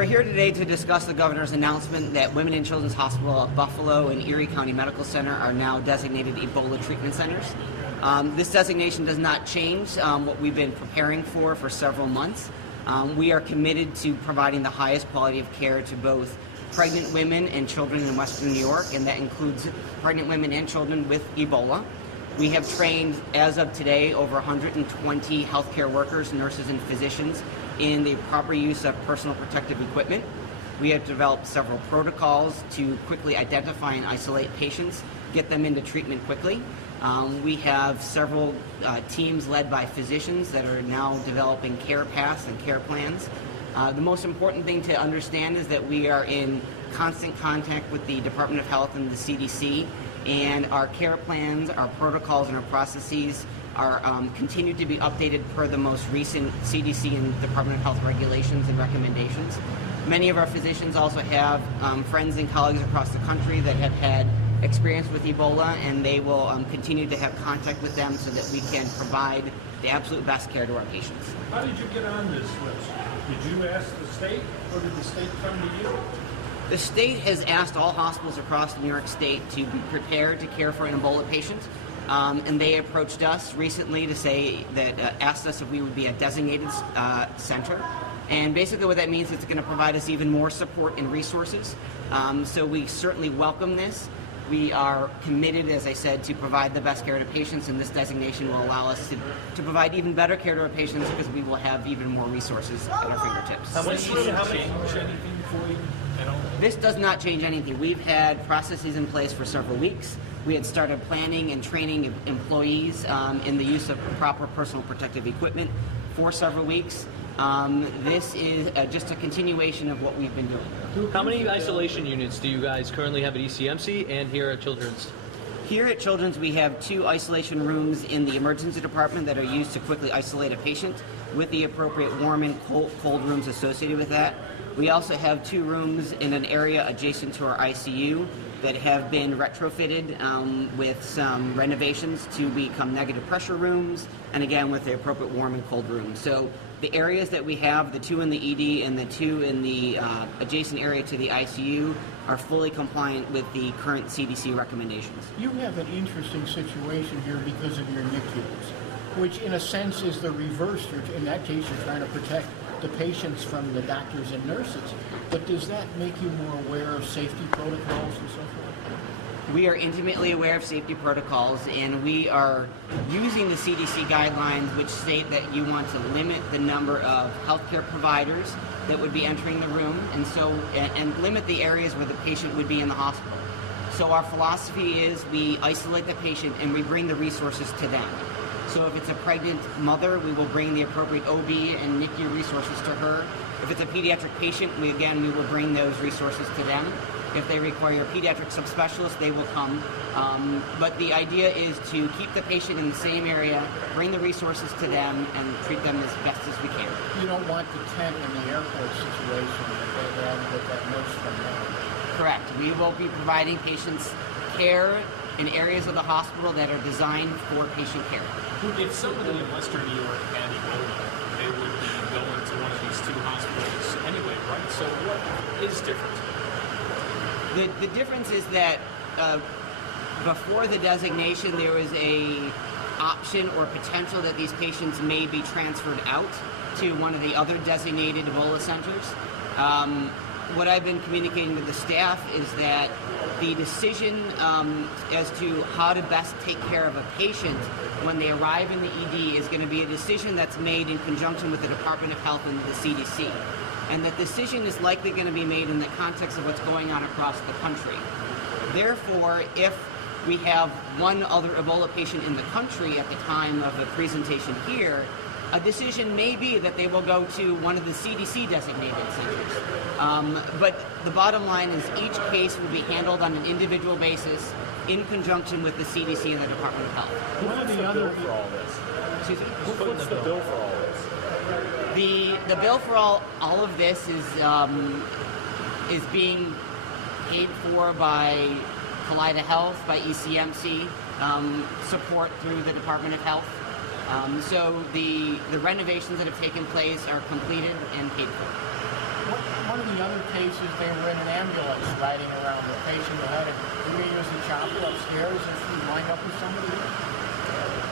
We're here today to discuss the governor's announcement that Women and Children's Hospital of Buffalo and Erie County Medical Center are now designated Ebola treatment centers. This designation does not change what we've been preparing for several months. We are committed to providing the highest quality of care to both pregnant women and children in Western New York, and that includes pregnant women and children with Ebola. We have trained, as of today, over 120 healthcare workers, nurses, and physicians in the proper use of personal protective equipment. We have developed several protocols to quickly identify and isolate patients, get them into treatment quickly. We have several teams led by physicians that are now developing care paths and care plans. The most important thing to understand is that we are in constant contact with the Department of Health and the CDC, and our care plans, our protocols, and our processes are continue to be updated per the most recent CDC and Department of Health regulations and recommendations. Many of our physicians also have friends and colleagues across the country that have had experience with Ebola, and they will continue to have contact with them so that we can provide the absolute best care to our patients. How did you get on this list? Did you ask the state, or did the state come to you? The state has asked all hospitals across New York State to be prepared to care for an Ebola patient, and they approached us recently to say that asked us if we would be a designated center. And basically what that means is it's going to provide us even more support and resources. So we certainly welcome this. We are committed, as I said, to provide the best care to patients, and this designation will allow us to provide even better care to our patients because we will have even more resources at our fingertips. How much change anything for you at all? This does not change anything. We've had processes in place for several weeks. We had started planning and training employees in the use of proper personal protective equipment for several weeks. This is just a continuation of what we've been doing. How many isolation units do you guys currently have at ECMC and here at Children's? Here at Children's, we have 2 isolation rooms in the emergency department that are used to quickly isolate a patient with the appropriate warm and cold rooms associated with that. We also have 2 rooms in an area adjacent to our ICU that have been retrofitted with some renovations to become negative pressure rooms, and again with the appropriate warm and cold rooms. So the areas that we have, the 2 in the ED and the 2 in the adjacent area to the ICU, are fully compliant with the current CDC recommendations. You have an interesting situation here because of your NICUs, which in a sense is the reverse. In that case, you're trying to protect the patients from the doctors and nurses. But does that make you more aware of safety protocols and so forth? We are intimately aware of safety protocols, and we are using the CDC guidelines, which state that you want to limit the number of healthcare providers that would be entering the room, and limit the areas where the patient would be in the hospital. So our philosophy is we isolate the patient and we bring the resources to them. So if it's a pregnant mother, we will bring the appropriate OB and NICU resources to her. If it's a pediatric patient, we will bring those resources to them. If they require a pediatric subspecialist, they will come. But the idea is to keep the patient in the same area, bring the resources to them, and treat them as best as we can. You don't want the tent in the airport situation that they had with that nurse from there. Correct. We will be providing patients care in areas of the hospital that are designed for patient care. If somebody in Western New York had Ebola, they would be going to one of these 2 hospitals anyway, right? So what is different? The difference is that before the designation, there was a option or potential that these patients may be transferred out to one of the other designated Ebola centers. What I've been communicating with the staff is that the decision as to how to best take care of a patient when they arrive in the ED is going to be a decision that's made in conjunction with the Department of Health and the CDC. And that decision is likely going to be made in the context of what's going on across the country. Therefore, if we have one other Ebola patient in the country at the time of the presentation here, a decision may be that they will go to one of the CDC designated centers. But the bottom line is each case will be handled on an individual basis in conjunction with the CDC and the Department of Health. What is the bill for all this? Excuse me? What's the bill for all this? The bill for all of this is being paid for by Kaleida Health, by ECMC, support through the Department of Health. So the renovations that have taken place are completed and paid for. One of the cases, they were in an ambulance riding around. The patient had it. Do we use the chopper upstairs if we wind up with somebody here?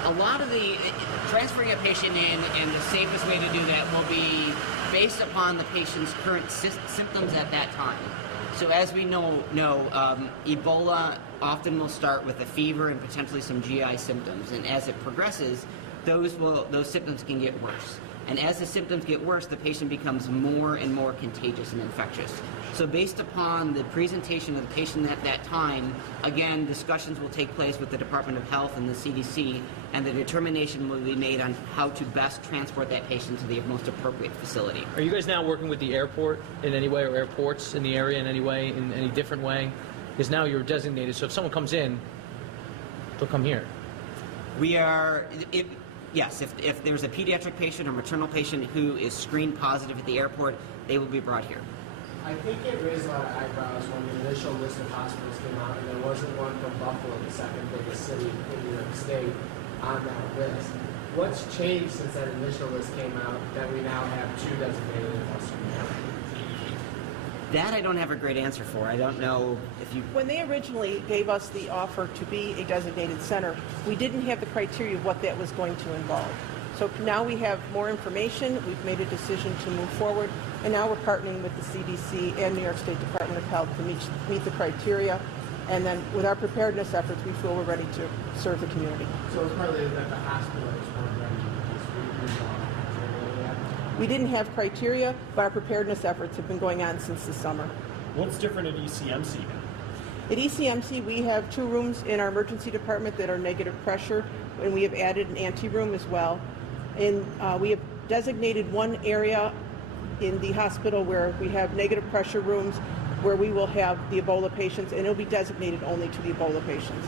A lot of the transferring a patient in, and the safest way to do that will be based upon the patient's current symptoms at that time. So as we know, Ebola often will start with a fever and potentially some GI symptoms, and as it progresses, those symptoms can get worse. And as the symptoms get worse, the patient becomes more and more contagious and infectious. So based upon the presentation of the patient at that time, again, discussions will take place with the Department of Health and the CDC, and the determination will be made on how to best transport that patient to the most appropriate facility. Are you guys now working with the airport in any way, or airports in the area in any way, in any different way? Because now you're designated, so if someone comes in, they'll come here. We are, yes, if there's a pediatric patient or maternal patient who is screened positive at the airport, they will be brought here. I think it raised a lot of eyebrows when the initial list of hospitals came out, and there wasn't one from Buffalo, the second biggest city in New York State, on that list. What's changed since that initial list came out that we now have 2 designated in Western New York? That I don't have a great answer for. I don't know if you... When they originally gave us the offer to be a designated center, we didn't have the criteria of what that was going to involve. So now we have more information, we've made a decision to move forward, and now we're partnering with the CDC and New York State Department of Health to meet the criteria. And then with our preparedness efforts, we feel we're ready to serve the community. So it's partly that the hospitals weren't ready because we don't have. We didn't have criteria, but our preparedness efforts have been going on since the summer. What's different at ECMC then? At ECMC, we have 2 rooms in our emergency department that are negative pressure, and we have added an ante-room as well. And we have designated one area in the hospital where we have negative pressure rooms where we will have the Ebola patients, and it'll be designated only to the Ebola patients.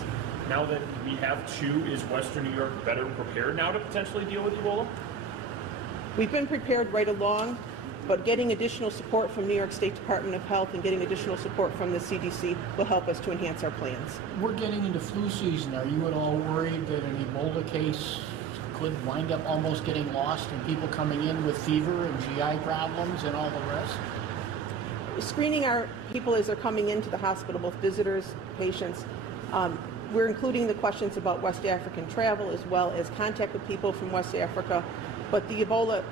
Now that we have 2, is Western New York better prepared now to potentially deal with Ebola? We've been prepared right along, but getting additional support from New York State Department of Health and getting additional support from the CDC will help us to enhance our plans. We're getting into flu season. Are you at all worried that an Ebola case could wind up almost getting lost and people coming in with fever and GI problems and all the rest? Screening our people as they're coming into the hospital, both visitors, patients. We're including the questions about West African travel as well as contact with people from West Africa. But the Ebola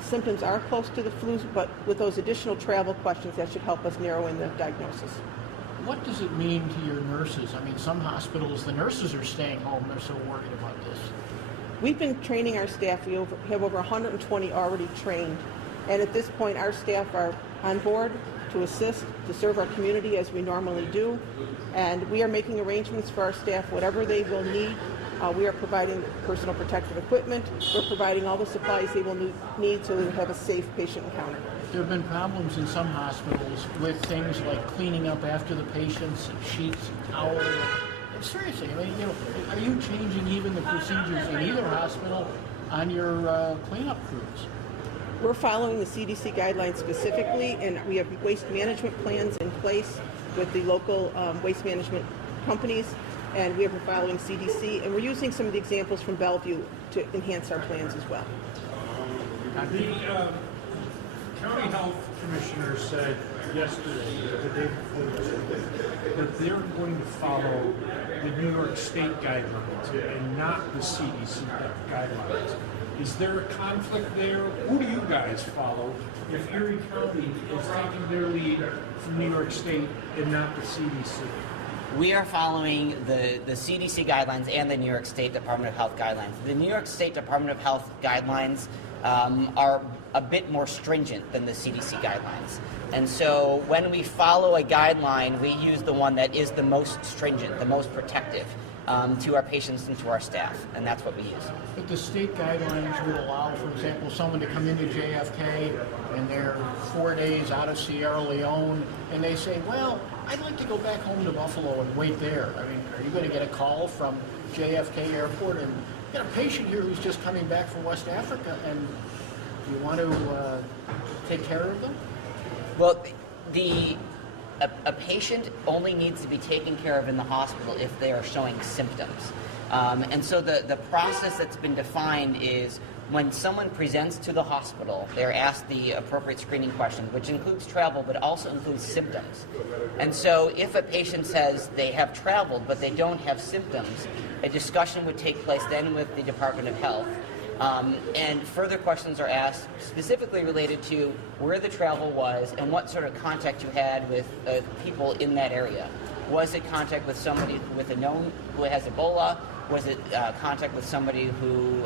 symptoms are close to the flu, but with those additional travel questions, that should help us narrow in the diagnosis. What does it mean to your nurses? I mean, some hospitals, the nurses are staying home. They're so worried about this. We've been training our staff. We have over 120 already trained. And at this point, our staff are on board to assist, to serve our community as we normally do. And we are making arrangements for our staff, whatever they will need. We are providing personal protective equipment. We're providing all the supplies they will need so they have a safe patient encounter. There have been problems in some hospitals with things like cleaning up after the patients, and sheets, and towels. And seriously, I mean, are you changing even the procedures in either hospital on your cleanup crews? We're following the CDC guidelines specifically, and we have waste management plans in place with the local waste management companies, and we are following CDC, and we're using some of the examples from Bellevue to enhance our plans as well. The county health commissioner said yesterday, the day before yesterday, that they're going to follow the New York State guidelines and not the CDC guidelines. Is there a conflict there? Who do you guys follow if Erie County is taking their lead from New York State and not the CDC? We are following the CDC guidelines and the New York State Department of Health guidelines. The New York State Department of Health guidelines are a bit more stringent than the CDC guidelines. And so when we follow a guideline, we use the one that is the most stringent, the most protective to our patients and to our staff, and that's what we use. But the state guidelines would allow, for example, someone to come into JFK and they're 4 days out of Sierra Leone, and they say, well, I'd like to go back home to Buffalo and wait there. I mean, are you going to get a call from JFK Airport and got a patient here who's just coming back from West Africa, and you want to take care of them? Well, a patient only needs to be taken care of in the hospital if they are showing symptoms. And so the process that's been defined is when someone presents to the hospital, they're asked the appropriate screening questions, which includes travel, but also includes symptoms. And so if a patient says they have traveled, but they don't have symptoms, a discussion would take place then with the Department of Health. And further questions are asked specifically related to where the travel was and what sort of contact you had with people in that area. Was it contact with somebody with a known who has Ebola? Was it contact with somebody who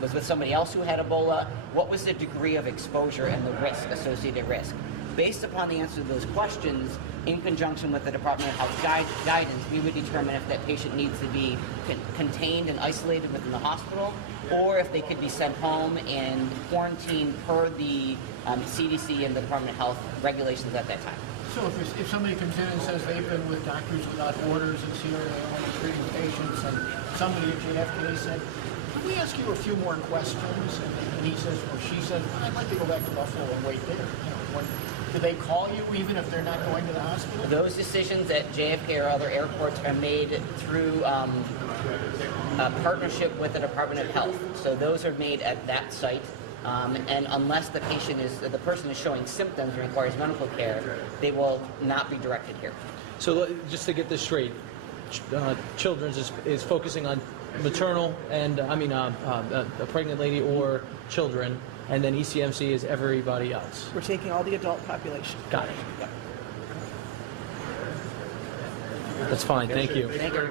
was with somebody else who had Ebola? What was the degree of exposure and the risk, associated risk? Based upon the answer to those questions, in conjunction with the Department of Health guidance, we would determine if that patient needs to be contained and isolated within the hospital, or if they could be sent home and quarantined per the CDC and the Department of Health regulations at that time. So if somebody comes in and says they've been with Doctors Without Borders in Sierra Leone treating patients, and somebody at JFK said, "Can we ask you a few more questions?" And he says, or she says, well, "I'd like to go back to Buffalo and wait there." Do they call you even if they're not going to the hospital? Those decisions at JFK or other airports are made through a partnership with the Department of Health. So those are made at that site. And unless the person is showing symptoms and requires medical care, they will not be directed here. So just to get this straight, Children's is focusing on maternal and, a pregnant lady or children, and then ECMC is everybody else. We're taking all the adult population. Got it. That's fine, thank you. Thank you.